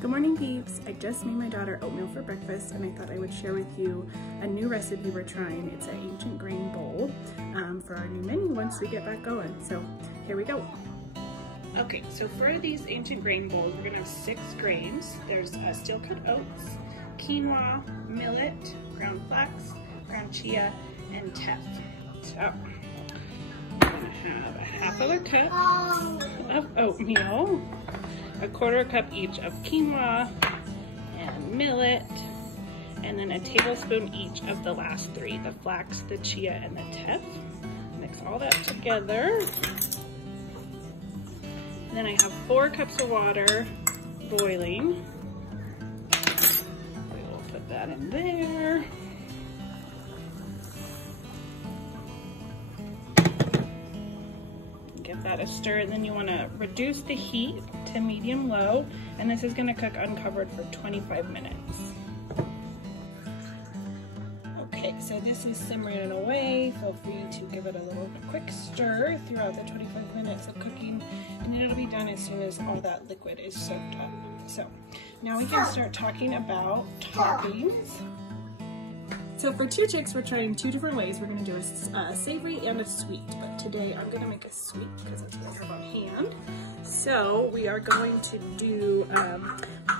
Good morning, peeps. I just made my daughter oatmeal for breakfast and I thought I would share with you a new recipe we're trying. It's an ancient grain bowl for our new menu once we get back going. So here we go. Okay, so for these ancient grain bowls, we're gonna have 6 grains. There's steel cut oats, quinoa, millet, ground flax, ground chia, and teff. So I'm gonna have a ½ cup of oatmeal, a ¼ cup each of quinoa and millet, and then a tablespoon each of the last 3, the flax, the chia, and the teff. Mix all that together. And then I have 4 cups of water boiling. We will put that in there. Give that a stir, and then you want to reduce the heat to medium-low, and this is going to cook uncovered for 25 minutes. Okay, so this is simmering away. Feel free to give it a little quick stir throughout the 25 minutes of cooking, and then it'll be done as soon as all that liquid is soaked up. So now we can start talking about toppings. So for 2 chicks, we're trying 2 different ways. We're going to do a savory and a sweet, but today I'm going to make a sweet because that's what I have on hand. So we are going to do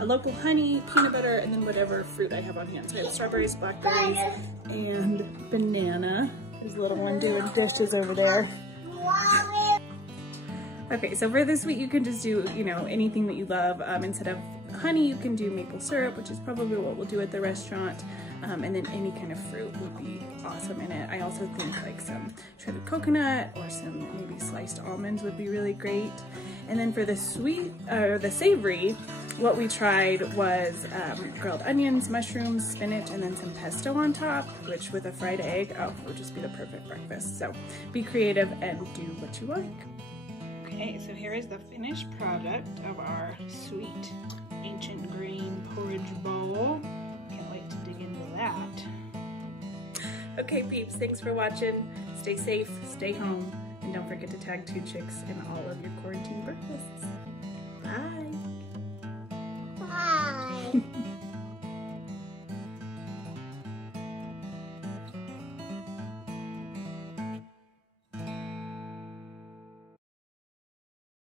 a local honey, peanut butter, and then whatever fruit I have on hand. So I have strawberries, blackberries, and banana. There's a little one doing dishes over there. Okay, so for the sweet, you can just do, anything that you love. Instead of honey, you can do maple syrup, which is probably what we'll do at the restaurant. And then any kind of fruit would be awesome in it. I also think like some shredded coconut or some maybe sliced almonds would be really great. And then for the sweet, or the savory, what we tried was grilled onions, mushrooms, spinach, and then some pesto on top, which with a fried egg, would just be the perfect breakfast. So be creative and do what you like. Okay, so here is the finished product of our sweet ancient grain porridge bowl. Can't wait to dig into that. Okay, peeps, thanks for watching. Stay safe, stay home, and don't forget to tag 2 chicks in all of your quarantine breakfasts. Bye. Bye.